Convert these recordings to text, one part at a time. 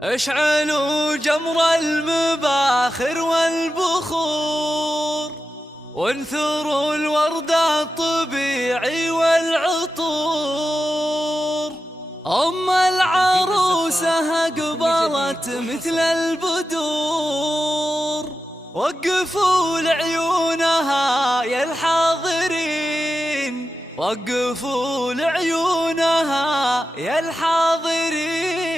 اشعلوا جمر المباخر والبخور، وانثروا الورد الطبيعي والعطور. أم العروسة أقبلت مثل البدور، وقفوا لعيونها يا الحاضرين، وقفوا لعيونها يا الحاضرين.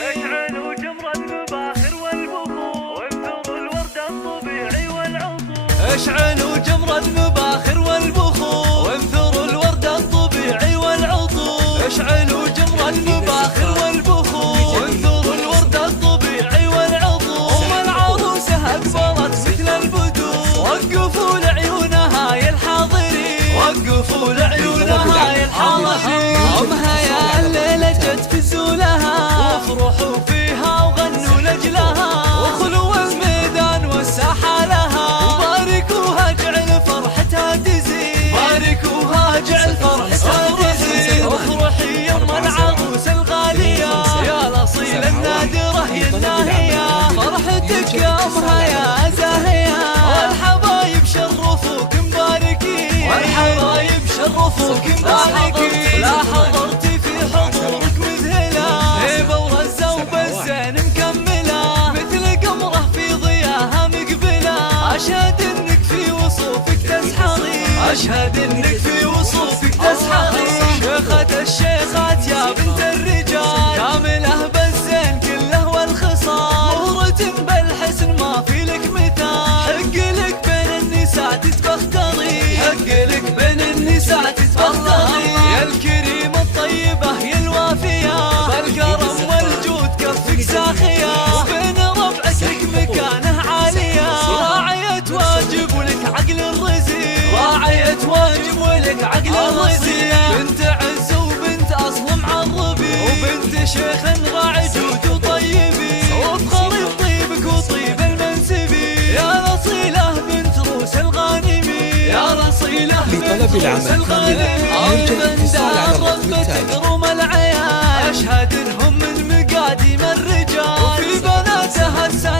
اشعلوا جمر المباخر والبخور، وانثروا الورد الطبيعي والعطور. اشعلوا جمر المباخر والبخور، وانثروا الورد الطبيعي والعطور. اشعلوا جمر المباخر والبخور، وانثروا الورد الطبيعي والعطور. أم العروسة أقبلت مثل البدور، وقفوا لعيونها يا الحاضرين، وقفوا لعيونها يا الحاضرين. أمها يا الليلة جت في زولها، وافرحوا فيها وغنوا لجلها، وخلوا الميدان والساحة لها، وباركوها جعل فرحتها تزيد، باركوها جعل فرحتها تزيد. افرحي يم العروس الغالية يا الأصيلة النادرة يا الناهية، فرحتك يا أمها يا زاهية، والحبايب شرفوك مباركين، والحبايب شرفوك مباركين. لا حضرتي في حضورك مذهلة، هيبة ورزة وبزين مكملة، مثل قمرة في ضياها مقبلة. أشهد إنك في وصوفك تسحري، أشهد إنك في وصوفك تسحري. شيخة الشيخات يا بنت الرجال، كاملة بالزين كله والخصال، مهرة بالحسن ما في لك مثال. حق لك بين النساء تتبختري، حق لك بين النساء تتبختري. يا الكريمة الطيبة يا الوافية، بالكرم والجود كفك ساخية، وبين ربعك لك مكانه عالية. راعية واجب ولك عقل الرزيق، راعية واجب ولك عقل الرزيق. بنت عز وبنت أصل معربي، وبنت شيخ راعي جود وطيبي، وافخري بطيبك وطيب المنسبي. يا رصيلة بنت روس الغانمي، يا رصيلة لطلب العمل يرجى الاتصال على الرقم التالي. تقرم العيال. أشهد